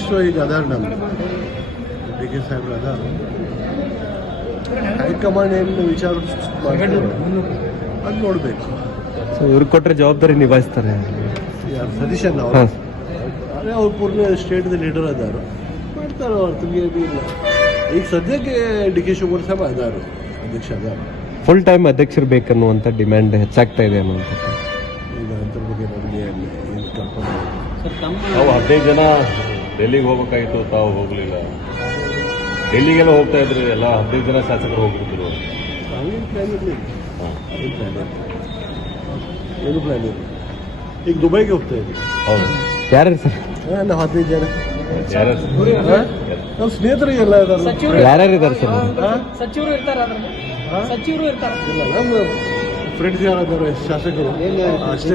ಅಧ್ಯಕ್ಷರು ಈಗ ಅದಾರ ನಮ್ಮ ಡಿ ಕೆ ಸಾಹೇಬ್ರು ಅದಾರ. ಹೈಕಮಾಂಡ್ ಏನು ವಿಚಾರ ಅದು ನೋಡಬೇಕು. ಸೊ ಇವ್ರಿಗೆ ಕೊಟ್ಟರೆ ಜವಾಬ್ದಾರಿ ನಿಭಾಯಿಸ್ತಾರೆ ಯಾರು ಸತೀಶನ್ ಅವರು ಅದೇ ಅವ್ರು ಪೂರ್ಣ ಸ್ಟೇಟ್ದ ಲೀಡರ್ ಅದಾರ, ಮಾಡ್ತಾರೆ ಅವ್ರು ತುಂಗೆ ಇಲ್ಲ. ಈಗ ಸದ್ಯಕ್ಕೆ ಡಿ ಕೆ ಶಿವಕುಮಾರ್ ಸಾಹೇಬ್ ಅದಾರ ಅಧ್ಯಕ್ಷ ಅದಾರ. ಫುಲ್ ಟೈಮ್ ಅಧ್ಯಕ್ಷರು ಬೇಕನ್ನುವಂಥ ಡಿಮ್ಯಾಂಡ್ ಹೆಚ್ಚಾಗ್ತಾ ಇದೆ ಅನ್ನುವಂಥದ್ದು. ಈಗ ಅದ್ರ ಬಗ್ಗೆ ನಮಗೆ ಏನು ಕಲ್ಪನೆ ನಾವು 15 ಜನ ಡೆಲ್ಲಿಗೆ ಹೋಗ್ಬೇಕಾಗಿತ್ತು, ತಾವು ಹೋಗಲಿಲ್ಲ. ಡೆಲ್ಲಿಗೆಲ್ಲ ಹೋಗ್ತಾ ಇದ್ರಿ, ಎಲ್ಲ 15 ಜನ ಶಾಸಕರು ಹೋಗ್ತಿದ್ರು. ಅವೇನು ಪ್ಲ್ಯಾನ್ ಇರಲಿಲ್ಲ, ಏನು ಪ್ಲ್ಯಾನ್ ಇಲ್ಲ. ಈಗ ದುಬೈಗೆ ಹೋಗ್ತಾ ಇದ್ವಿ. ಹೌದು. ಯಾರು ಸರ್? ನಾವು 15 ಜನ ಯಾರು ನಮ್ಮ ಸ್ನೇಹಿತರಿಗೆಲ್ಲ ಇದಾರೆ. ಯಾರ್ಯಾರು ಇದ್ದಾರೆ ಸರ್? ಸಚಿವರು ಇರ್ತಾರೆ, ಸಚಿವರು ಇರ್ತಾರೆ. ಇಲ್ಲ, ನಮ್ಮ ಫ್ರೆಂಡ್ಸ್ ಯಾರಾದ್ರು ಶಾಸಕರು ಅಷ್ಟೇ.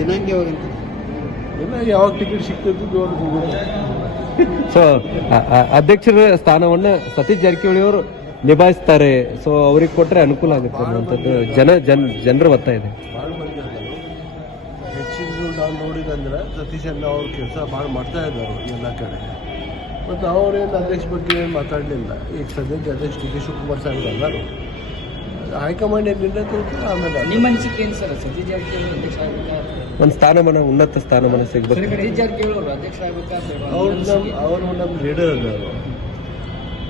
ದಿನಾಂಕ ಯಾವಾಗಂತ ಇಲ್ಲ, ಯಾವಾಗ ಟಿಕೆಟ್ ಸಿಗ್ತದ್ದು ಅವ್ರು ಹೋಗೋದು. ಸೊ ಅಧ್ಯಕ್ಷರ ಸ್ಥಾನವನ್ನು ಸತೀಶ್ ಜಾರಕಿಹೊಳಿ ಅವರು ನಿಭಾಯಿಸ್ತಾರೆ. ಸೊ ಅವ್ರಿಗೆ ಕೊಟ್ಟರೆ ಅನುಕೂಲ ಆಗುತ್ತೆ ಅನ್ನುವಂಥದ್ದು ಜನರ ಒತ್ತಾಯ ಇದೆ. ಭಾಳ ಮಂದಿ ಅದಾರು. ಹೆಚ್ಚಿನ ನಾವು ನೋಡಿದಂದ್ರೆ ಸತೀಶ್ ಅಣ್ಣ ಅವ್ರ ಕೆಲಸ ಭಾಳ ಮಾಡ್ತಾ ಇದ್ದಾರೆ ಎಲ್ಲ ಕಡೆ. ಮತ್ತು ಅವರೇನು ಅಧ್ಯಕ್ಷ ಬಗ್ಗೆ ಏನು ಮಾತಾಡಲಿಲ್ಲ. ಈಗ ಸದ್ಯಕ್ಕೆ ಅಧ್ಯಕ್ಷ ಡಿ ಕೆ ಶಿವಕುಮಾರ್ ಸಾಹೇಬ್ ಅದಾರು. ಹೈಕಮಾಂಡ್ ಏನು ನಿರ್ಣಯ ತಗೋತಾರೆ ಆಮೇಲೆ. ನಿಮ್ಮ ಅನಿಸಿಕೆ ಏನು ಸರ್? ಸತೀಶ್ ಜಾರಕಿಹೊಳಿ ಅಧ್ಯಕ್ಷ ಆಗ್ಬೇಕಾದ್ರೆ ಒಂದು ಸ್ಥಾನಮಾನ, ಉನ್ನತ ಸ್ಥಾನಮಾನ ಸಿಗ್ಬೇಕು. ಸತೀಶ್ ಜಾರಕಿಹೊಳಿ ಅವರು ಅಧ್ಯಕ್ಷ ಆಗ್ಬೇಕಾದ್ರೆ ಅವರು ನಮ್ಮ ಲೀಡರ್ ಅದಾರು.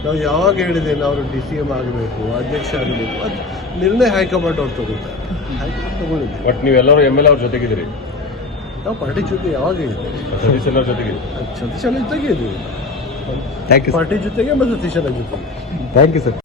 ನಾವು ಯಾವಾಗ ಹೇಳಿದ್ದೇನೆ ಅವರು ಡಿ ಸಿ ಎಮ್ ಆಗಬೇಕು, ಅಧ್ಯಕ್ಷ ಆಗಬೇಕು, ಅದು ನಿರ್ಣಯ ಹೈಕಮಾಂಡ್ ಅವ್ರು ತಗೋತಾರೆ. ಹೈಕಮಾಂಡ್ ತಗೊಳ್ಳಿಲ್ಲ. ಬಟ್ ನೀವೆಲ್ಲರೂ ಎಮ್ ಎಲ್ ಎ ಅವ್ರ ಜೊತೆಗಿದ್ದೀರಿ, ನಾವು ಪಾರ್ಟಿ ಜೊತೆ ಯಾವಾಗ ಹೇಳಿದ್ದೇವೆ, ಸತೀಶ್ ಎಲ್ಲರ ಜೊತೆಗೆ. ಸತೀಶ್ ಅಣ್ಣ ಜೊತೆಗೆ ಇದ್ದೀವಿ. ಥ್ಯಾಂಕ್ ಯು ಪಾರ್ಟಿ ಜೊತೆಗೆ ಮತ್ತು ಸತೀಶ್ ಅಣ್ಣ ಜೊತೆಗೆ. Thank you sir.